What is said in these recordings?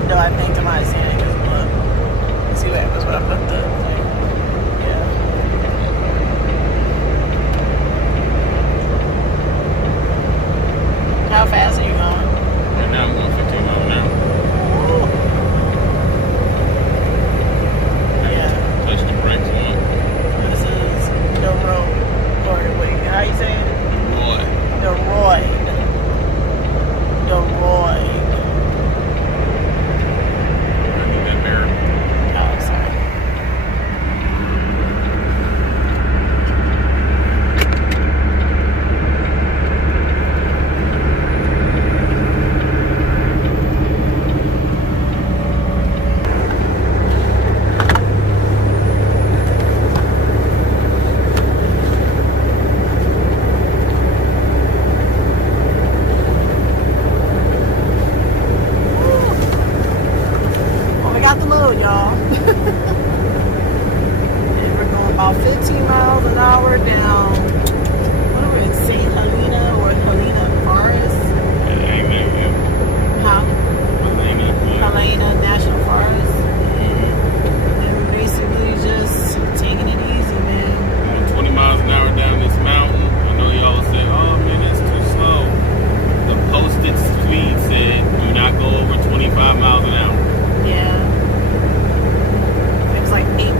window, I think, to my seeing it. Look, see what happens when I put the thing. Yeah. How fast are you going? Right now I'm going 15 miles an hour. Yeah. Touch the brakes on it. This is the road. Or wait, how you say it? Boy. The Royd. The Royd. I need that mirror. Oh, sorry. Well, we got the load, y'all. And we're going about 15 miles an hour down. What are we in? St. Helena or Helena Forest? Huh? Helena National Forest. And we're basically just taking it easy, man. 20 miles an hour down this mountain. I know y'all say, oh man, that's too slow. The posted speed said do not go over 25 miles an hour. Yeah. It was like 8%.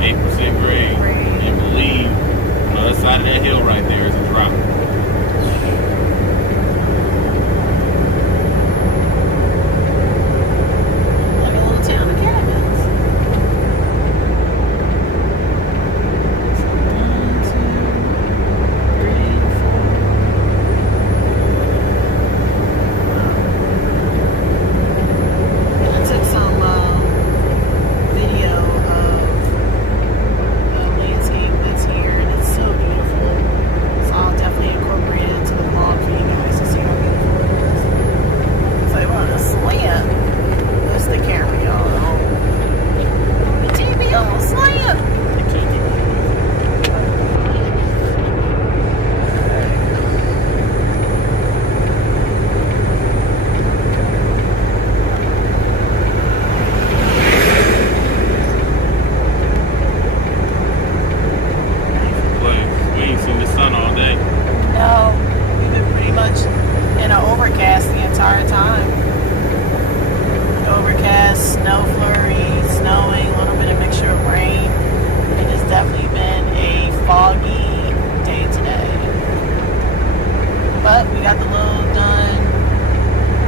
8% grade. And believe on the other side of that hill right there is a drop. Like a little town of cabins. So 1, 2, 3, 4. I took some video of the landscape that's here, and it's so beautiful. So I'll definitely incorporate it into the vlog for you guys to see how beautiful it is. So I want to slant. That's the camera, y'all. The TV on slant. We ain't seen the sun all day. No, we've been pretty much in an overcast the entire time. Overcast, snow flurries, snowing, a little bit of mixture of rain. It has definitely been a foggy day today. But we got the load done.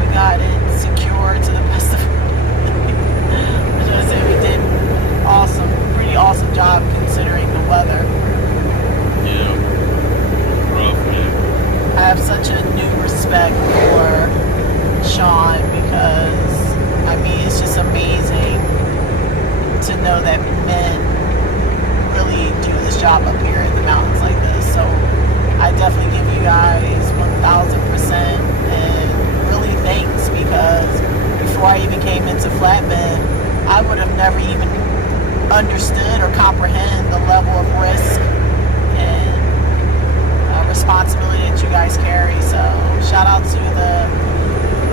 We got it secured to the best of I was gonna say we did pretty awesome job considering the weather. Yeah. Rough, man. I have such a new respect for Sean because, I mean, it's just amazing to know that men really do this job up here in the mountains like this. So I definitely give you guys 1,000% and really thanks because before I even came into flatbed, I would have never even understood or comprehend the level of risk and responsibility that you guys carry. So shout out to the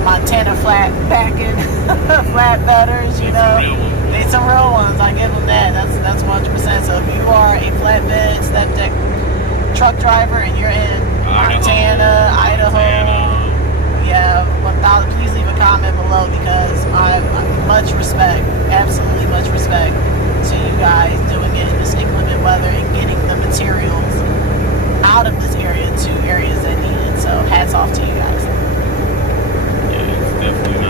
Montana flatbedders, you know. They some real ones. I give them that. That's 100%. So if you are a flatbed step deck truck driver and you're in Montana, Idaho, yeah, 1,000. Please leave a comment below because I much respect, absolutely much respect to you guys doing it in this inclement weather and getting the materials out of this area to areas that need it. So hats off to you guys. Yeah, it's definitely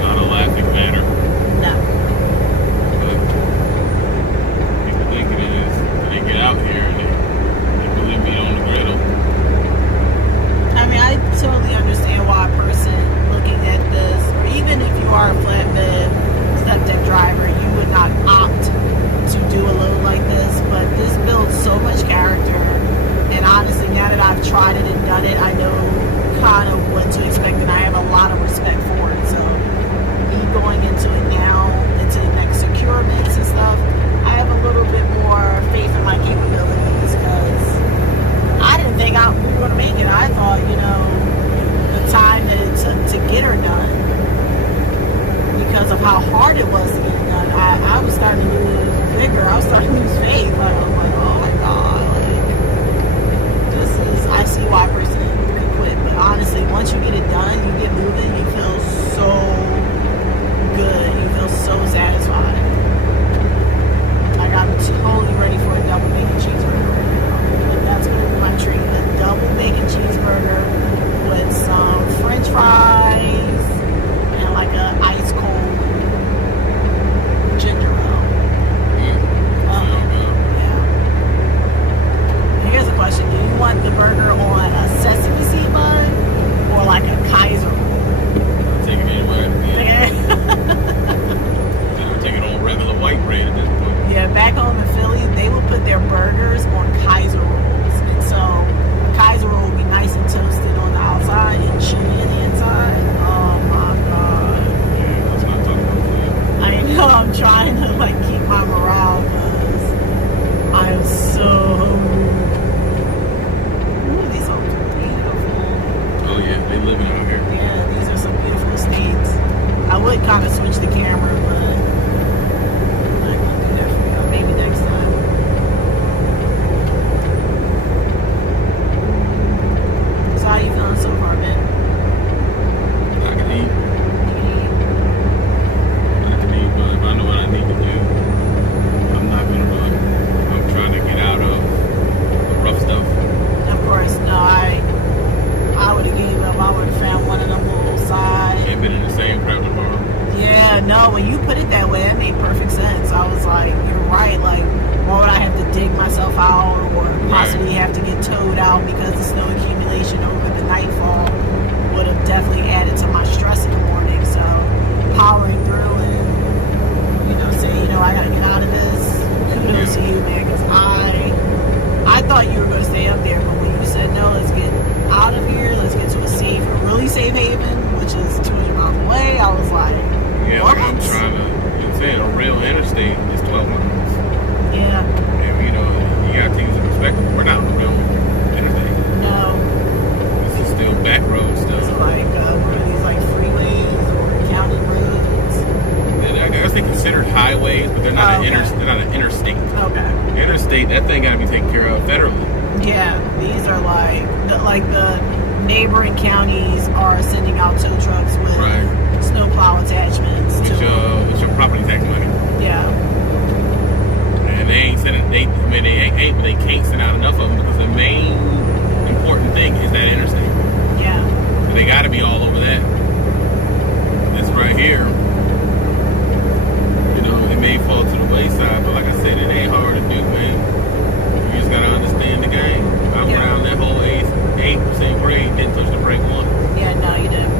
not a laughing matter. No. But people think it is. They get out here and they really be on the griddle. I mean, I totally understand why No, when you put it that way, that made perfect sense. I was like, you're right. Like, why would I have to dig myself out or possibly have to get towed out because the snow accumulation over the nightfall would have definitely added to my stress in the morning. So, powering through and, saying, I got to get out of this. Kudos to you, man, because I thought you were going to stay up there, but when you said, no, let's get out of here, let's get to a really safe haven, which is 200 miles away, I was like, yeah, like I'm trying to, a real interstate is 12 miles. Yeah. And, you got to take into perspective, we're not on the real interstate. No. This is still back road stuff. It's like, what are these, like, freeways or county roads? I guess they're considered highways, but they're not they're not an interstate. Okay. Interstate, that thing got to be taken care of federally. Yeah, these are like the neighboring counties are sending out tow trucks with snowplow attachments. With your property tax money. Yeah. And they ain't sending. They can't send out enough of them because the main important thing is that interstate. Yeah. And they got to be all over that. This right here. It may fall to the wayside, but like I said, it ain't hard to do, man. You just gotta understand the game. I went out in that whole 8% grade, didn't touch the brake once. Yeah, no, you didn't.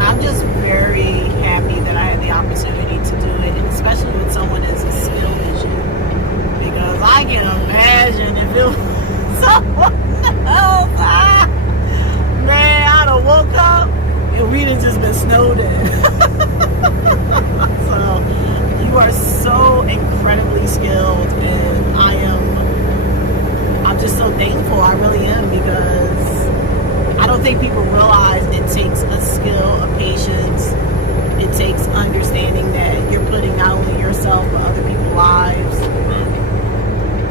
I'm just very happy that I had the opportunity to do it, and especially with someone as skilled as you. Because I can imagine if it was someone else. Man, I'd have woke up and we'd have just been snowed in. So, you are so incredibly skilled, and I'm just so thankful. I really am, because I don't think people realize it takes a skill, a patience. It takes understanding that you're putting not only yourself but other people's lives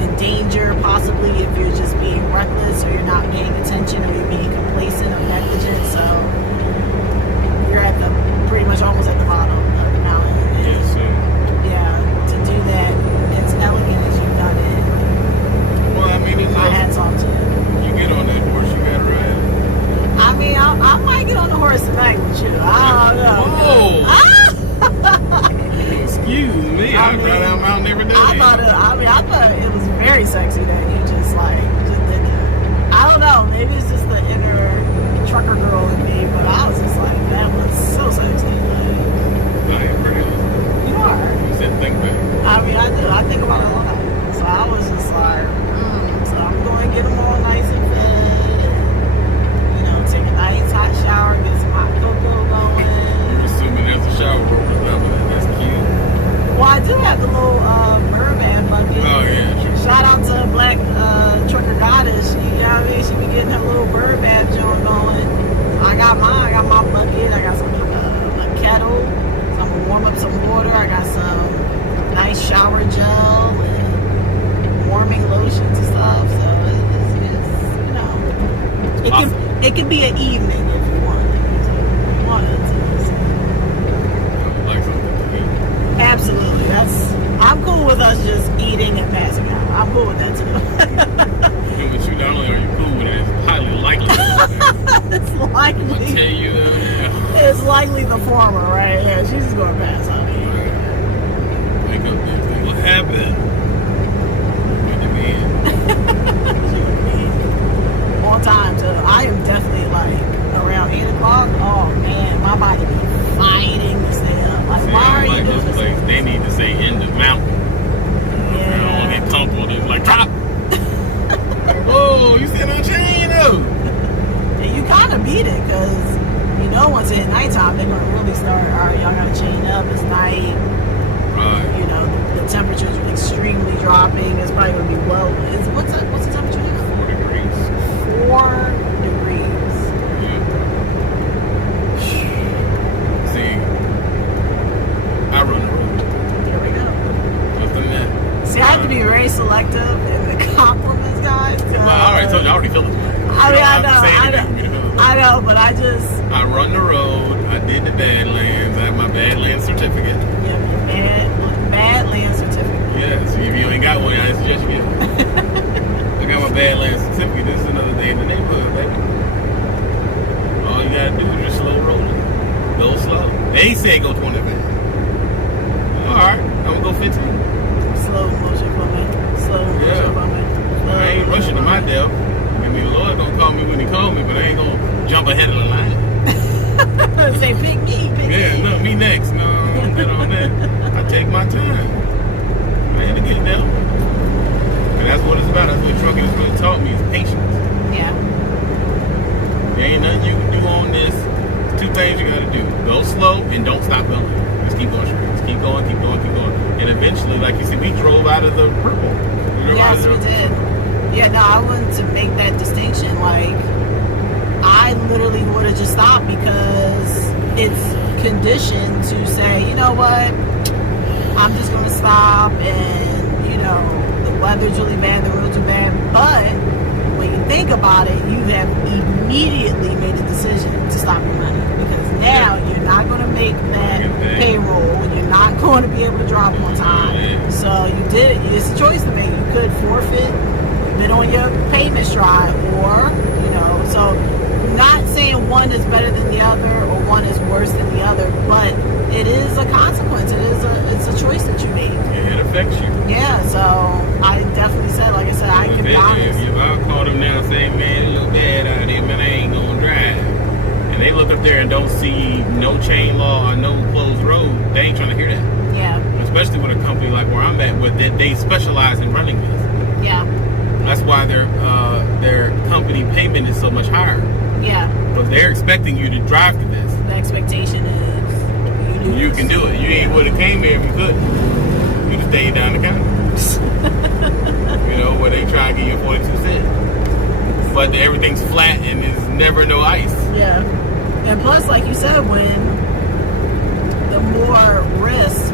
in danger, possibly if you're just being reckless or you're not paying attention or you're being complacent or negligent. So you're pretty much almost at the bottom of the mountain. Yes, sir. Yeah, to do that as elegant as you've done it. Well, I mean, my hat's off to you. You get on that horse, you gotta ride. I mean, I might get on the horse tonight with you. I don't know. Whoa! Excuse me, I ride down mountain every day. I thought it was very sexy that you just did that. I don't know, maybe it's just the inner trucker girl in me, but I was just like, that was so sexy. I am pretty. You are. You said think back. I mean, I do. I think about it a lot. So I was just like, so I'm going to get them all nice and fed. Take a nice hot shower, get some hot cocoa going. You're assuming there's a shower over there, but that's cute. Well, I do have the little merman bucket. Oh, yeah. Shout out to Black Trucker Goddess. You know what I mean? She be getting her little bird bath joint going. I got mine. I got my bucket. I got some a kettle. So I'm gonna warm up some water. I got some nice shower gel and warming lotions and stuff. So it can be an evening if you want. Like something to eat. Absolutely. I'm cool with us just eating and passing out. I'm cool with that too. But you not only are you cool with it, it's highly likely. It's likely. I tell you, it's likely the former, right? Yeah, she's just gonna pass out. Wake up next day. What happened? Good to be in. On time too. I am definitely around 8 o'clock. Oh man, my body be fighting to stay up. Why are you doing this? Place, they need to say end of mountain. Yeah. I don't want to get comfortable. It's drop. Whoa, you sitting on chain though. And you kind of beat it, because once it hit nighttime, they're gonna really start. All right, y'all gotta chain up. It's night. Right. The temperature's extremely dropping. It's probably gonna be what's the temperature now? 4 degrees. 4 degrees. Yeah. See, I run the road. Here we go. Nothing that. See, I have to be very selective in the compliments, guys. Well, I already told you, I already feel this way. I know, but I run the road. I did the Badlands. I have my Badlands certificate. Yeah, Badlands certificate. Yes, if you ain't got one, I suggest you get one. I got my Badlands certificate. This is another day in the neighborhood, baby. All you gotta do is just slow rolling. Go slow. They say go 25. I'm gonna go 15. Slow motion for me. Slow motion Yeah. for me. I ain't rushing to my death. I mean, the Lord gonna call me when He call me, but I ain't gonna jump ahead of the line. Say, pick me. Yeah, no, me next. No, I don't get on that. I take my time. I had to get there. And that's what it's about. That's what trucking has really taught me is patience. Yeah. There ain't nothing you can do on this. There's two things you gotta do. Go slow and don't stop going. Just keep going straight. Just keep going, keep going, keep going. And eventually, like you said, we drove out of the purple. Yes, we did. Yeah, no, I wanted to make that distinction. Like, I literally would have just stopped because it's conditioned to say, you know what, I'm just going to stop and, you know, the weather's really bad, the roads are bad. But when you think about it, you have immediately made a decision to stop your money because now you're not going to make that payroll. You're not going to be able to drive on time. So you did it. It's a choice to make. You could forfeit, bid on your payment stride, or, you know, so not saying one is better than the other or one is worse than the other, but it is a consequence. It's a choice that you make. Yeah, it affects you. Yeah, so I definitely said, like I said, I can be honest. If I call them now and say, man, it look bad out there, man, I ain't gonna drive. And they look up there and don't see no chain law or no closed road, they ain't trying to hear that. Yeah. Especially with a company like where I'm at, where they specialize in running this. Yeah. That's why their company payment is so much higher. Yeah. But they're expecting you to drive to this. The expectation is You can do it. You ain't would have came here if you couldn't. You'd have stayed down the county. You know, where they try to get you 42 cents. But everything's flat and there's never no ice. Yeah. And plus, like you said, when the more risk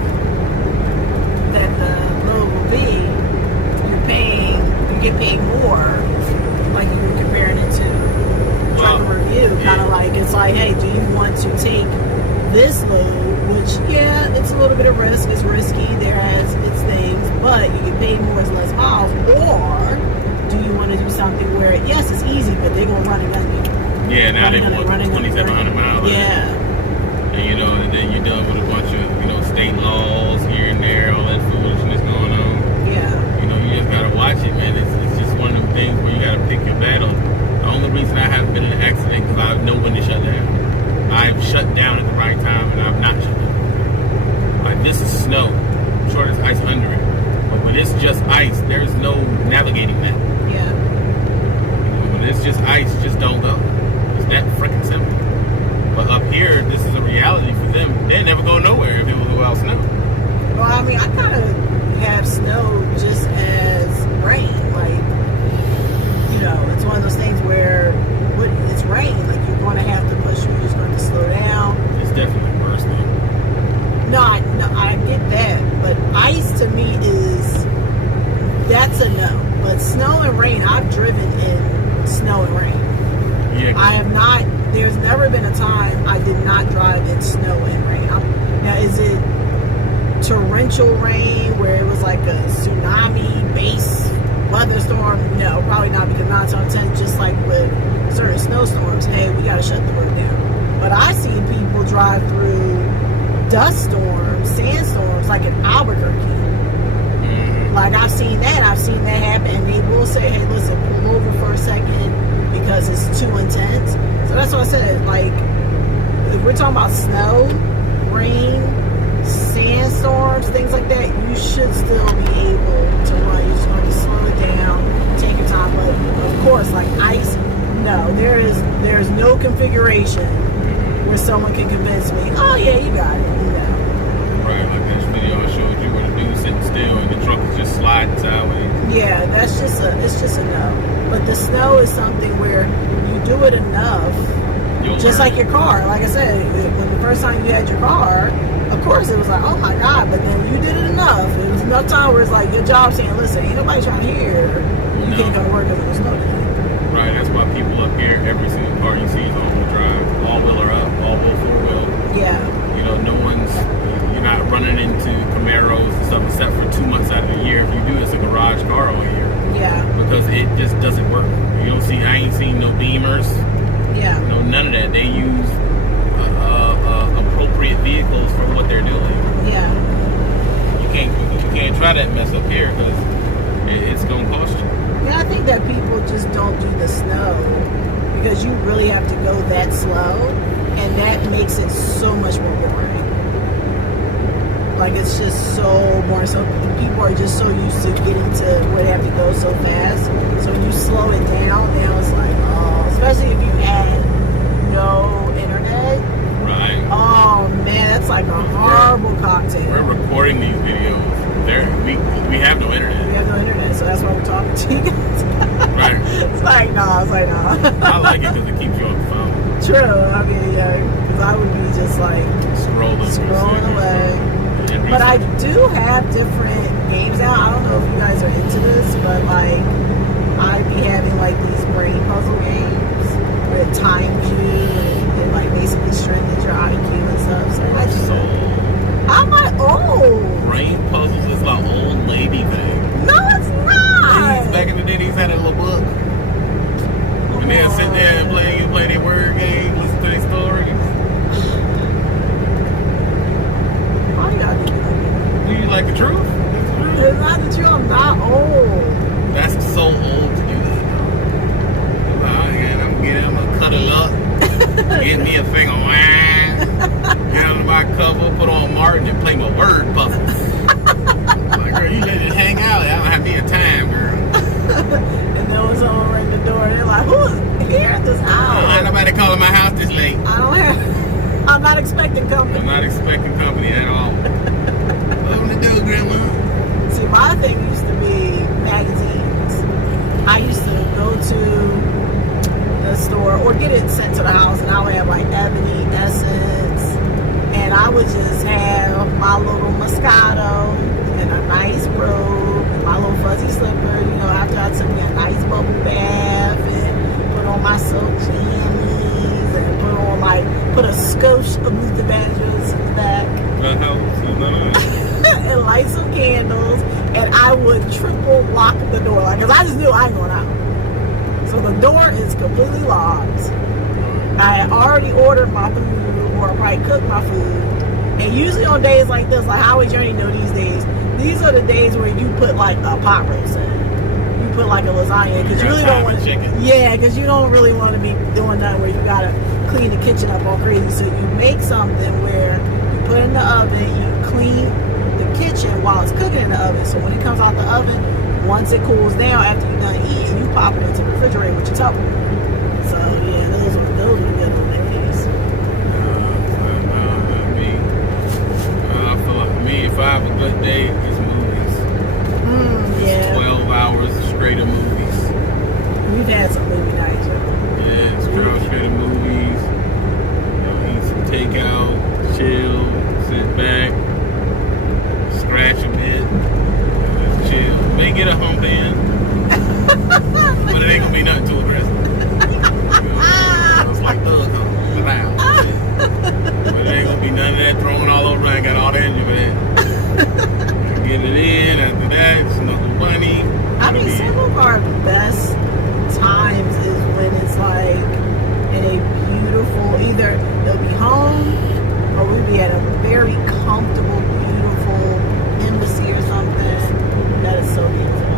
that the load will be, you get paid more, like you were comparing it to truck review, kind of like, it's like, hey, do you want to take this load, which, yeah, it's a little bit of risk, it's risky, there has its things, but you get paid more, it's less miles, or do you want to do something where, yes, it's easy, but they're going to run against you. Yeah, now they want 2,700 miles. Yeah. And, you know, and then you're done with a bunch of, you know, state laws here and there, all that foolishness going on. Yeah. You know, you just gotta watch it, man. It's just one of them things where you gotta pick your battle. The only reason I haven't been in an accident is because I know when to shut down. I've shut down at the right time and I've not shut down. Like, this is snow. I'm sure there's ice under it. But when it's just ice, there's no navigating that. Yeah. You know, when it's just ice, just don't go. It's that freaking simple. But up here, this is a reality for them. They're never going nowhere if it was without snow. Well, I mean, I kind of have snow just as rain. Like, you know, it's one of those things where it's rain. Like, you're going to have to push. You're just going to slow down. It's definitely worse than. No, I get that. But ice to me that's a no. But snow and rain, I've driven in snow and rain. Yeah. I have not. There's never been a time I did not drive in snow and rain. Now, is it torrential rain where it was like a tsunami base weather storm? No, probably not, because 9 times out of 10, just like with certain snowstorms, hey, we got to shut the road down. But I see people drive through dust storms, sandstorms, like in Albuquerque. Like, I've seen that happen, and they will say, hey, listen, pull over for a second because it's too intense. So that's what I said, like, if we're talking about snow, rain, sandstorms, things like that, you should still be able to run. You're just going to slow it down, take your time. But of course, like ice, no, there's no configuration where someone can convince me, oh yeah, you got it. No. Right, like that video I showed you where the dude's sitting still and the truck is just sliding sideways. Yeah, it's just a no. But the snow is something where you do it enough, just like your car. Like I said, when the first time you had your car, of course it was like, oh my God, but then you did it enough. It was enough time where it's like your job saying, listen, ain't nobody trying to hear. You can't come to work because it was snow today. Right, that's why people up here, every single car you see is all-wheel drive, all-wheel or up, all-wheel, four-wheel. Yeah. You know, you're not running into Camaros and stuff except for 2 months out of the year. If you do, it's a garage car over here. Yeah. Because it just doesn't work. You don't see, I ain't seen no Beamers. Yeah. No, none of that. They use appropriate vehicles for what they're doing. Yeah. You can't try that mess up here because it's gonna cost you. Yeah, I think that people just don't do the snow because you really have to go that slow, and that makes it so much more boring. Like, it's just so boring. So people are just so used to getting to where they have to go so fast. So when you slow it down, now it's like, oh, especially if you add no internet. Right. Oh man, that's like a horrible cocktail. We're recording these videos. We have no internet. We have no internet, so that's why we're talking to you guys. Right. It's like, nah. I like it because it keeps you on the phone. True. I mean, yeah, because I would be just like scrolling away. But I do have different games now. I don't know if you guys are into this, but like, I'd be having like these brain puzzle games where it times you and it like basically strengthens your IQ and stuff. So I just, I'm like, oh. Brain puzzles is like old lady thing. No, it's not. Back in the day, these had a little book. And they'll sit there and play their word game, listen to their stories. Why you gotta do that? Do you like the truth? It's not the truth. I'm not old. That's so old to do that. I'm gonna cuddle up, get me a thing of wine, get under my cover, put on Martin, and play my word puzzles. Like, girl, you let it hang out. I don't have me a time, girl. And then when someone ring the door, they're like, who's here at this hour? Ain't nobody calling my house this late. I'm not expecting company. I'm not expecting company at all. Open the door, Grandma. See, my thing used to be magazines. I used to go to the store or get it sent to the house, and I would have like Ebony, Essence, and I would just have my little Moscato and a nice robe and my little fuzzy slipper, you know, after I took me a nice bubble bath and put on my silk jammies and put a skosh of Luther Vandross in the back. And light some candles, and I would triple lock the door, like, cause I just knew I ain't going out. So the door is completely locked. I had already ordered my food, or probably cooked my food. And usually on days like this, like Highway Journey know these days, these are the days where you put like a pot roast in. You put like a lasagna, because you really don't want to. Yeah, because you don't really want to be doing that where you gotta clean the kitchen up all crazy. So you make something where you put it in the oven, you clean the kitchen while it's cooking in the oven. So when it comes out the oven, once it cools down after you're done eating, you pop it into the refrigerator with your Tupperware. So yeah, those are good old days. I feel like me, if I have a good day, it's movies. Yeah. 12 hours straight of movies. We've had some movie nights. Yeah, it's 12 straight of movies. Eat some takeout, chill, sit back, scratch a bit, chill. May get a hump in, but it ain't gonna be nothing too aggressive. It's like thug hump, loud. But it ain't gonna be none of that throwing all over. I ain't got all that in your bed. Get it in. After that, it's another bunny. I mean, some of our best times is when it's like in a beautiful, either they'll be home or we'll be at a very comfortable, beautiful embassy or something. That is so beautiful.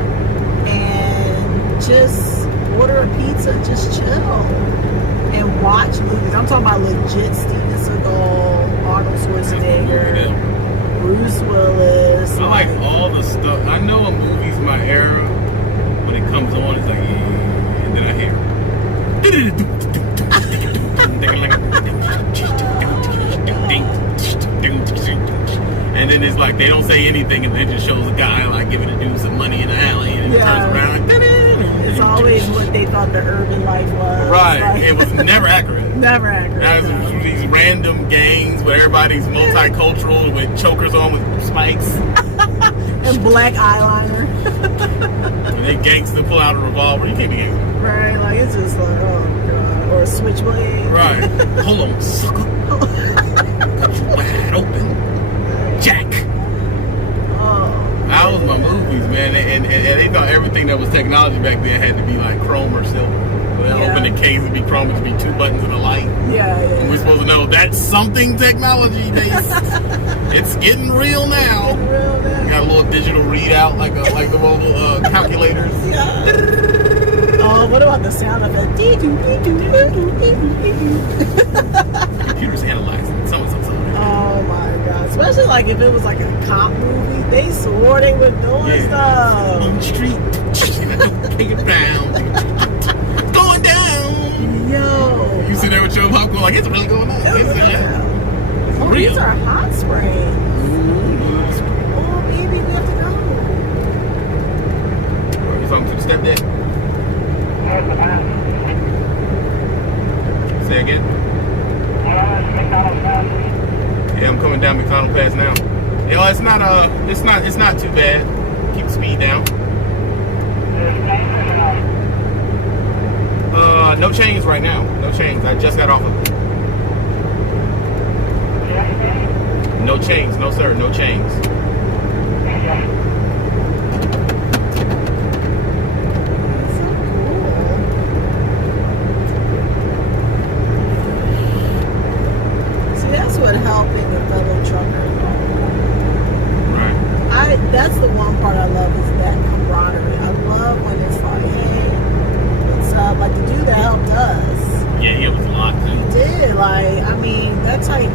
And just order a pizza, just chill and watch movies. I'm talking about legit Steven Seagal, Arnold Schwarzenegger, Bruce Willis. I like all the stuff. I know a movie's my era. When it comes on, it's like, yeah, and then I hear and then it's like they don't say anything, and then it just shows a guy like giving a dude some money in the alley, and it turns around like, it's always what they thought the urban life was. Right. Like, it was never accurate. Never accurate. That was these random gangs where everybody's multicultural with chokers on with spikes. And black eyeliner. And they gangster pull out a revolver. You can't be gangster. Right, like it's just like, oh god. Or a switchblade. Right. Hold on, sucker. Got you wide open. Jack. Oh. That was my movies, man. And they thought everything that was technology back then had to be like chrome or silver. They open the case and be promised to be 2 buttons and a light. Yeah. And we're supposed to know that's something technology based. It's getting real now. Got a little digital readout like the mobile calculators. Yeah. Oh, what about the sound of it? Computers analyzing some. Oh my god! Especially like if it was like a cop movie, they swore they were doing stuff on the street. Take it down. Going down. Yo. You sit there with your popcorn like it's really going on. Oh, these are hot springs. Oh baby, we have to go. Are you talking to the stepdad? Say again. Yeah, I'm coming down McDonald Pass now. Yeah, it's not too bad. Keep the speed down. No chains right now. No chains. I just got off of it. No chains, no sir, no chains. What helping a fellow trucker. Right. That's the one part I love is that camaraderie. I love when it's like, hey, what's up? Like the dude that helped us. Yeah, he was a lot too. He did. Like, I mean, that's like,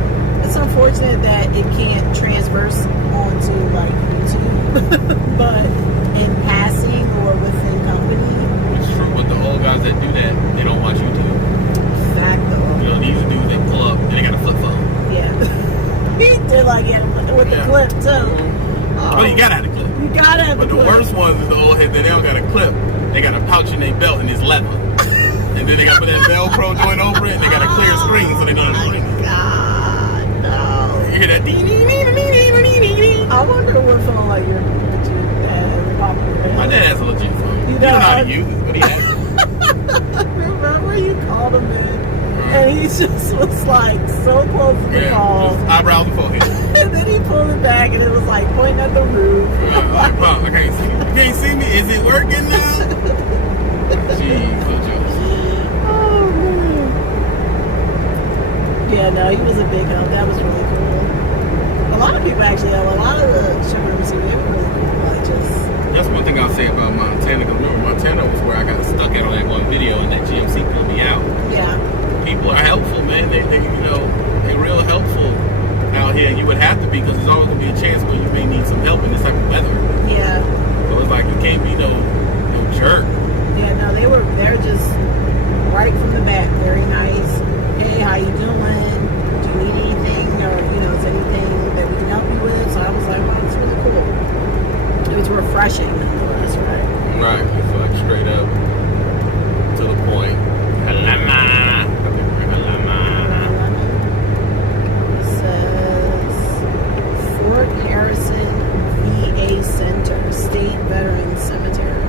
it's unfortunate that it can't transverse onto like YouTube, but in passing or within company. Which is true, but the old guys that do that, they don't watch YouTube. Fact though. You know, these dudes they pull up and they got a flip phone. Yeah. He did like it with the clip too. Oh, you gotta have the clip. You gotta have the clip. But the worst ones is the old heads that they don't got a clip. They got a pouch in their belt and it's leather. And then they got to put that Velcro joint over it and they got a clear screen so they don't ring. Oh my God, no. You hear that? I wonder what phone like your dad popped your head. My dad has a legit phone. You He don't know how to use it, but he has it. Remember you called him in and he just was like so close to the call. Eyebrows and forehead. And then he pulled it back and it was like pointing at the roof. Like, Pop, I can't see you. You can't see me? Is it working now? Jeez, no jokes. Oh man. Yeah, no, he was a big help. That was really cool. A lot of people actually have a lot of the showrooms here. They were really cool. Like just. That's one thing I'll say about Montana. Because remember, Montana was where I got stuck at on that one video and that GMC pulled me out. Yeah. People are helpful, man. They they're real helpful out here. You would have to be because there's always gonna be a chance where you may need some help in this type of weather. Yeah. So it's like you can't be no jerk. Yeah, no, they're just right from the back, very nice. Hey, how you doing? Do you need anything, or is anything that we can help you with? So I was like, wow, it's really cool. It was refreshing, nonetheless, right? Right. It's like straight up to the point. It says Fort Harrison VA Center, State Veterans Cemetery.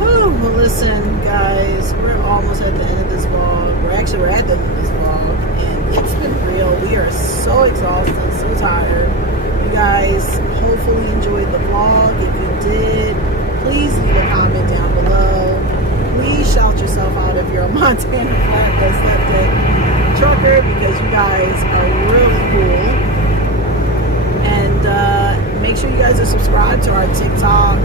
Oh, well, listen, guys, we're almost at the end of this vlog. We're at the end of this vlog, and it's been real. We are so exhausted, so tired. You guys hopefully enjoyed the vlog. If you did, please leave a comment down below. Please shout yourself out if you're a Montana flatbed trucker, because you guys are really cool. And make sure you guys are subscribed to our TikTok,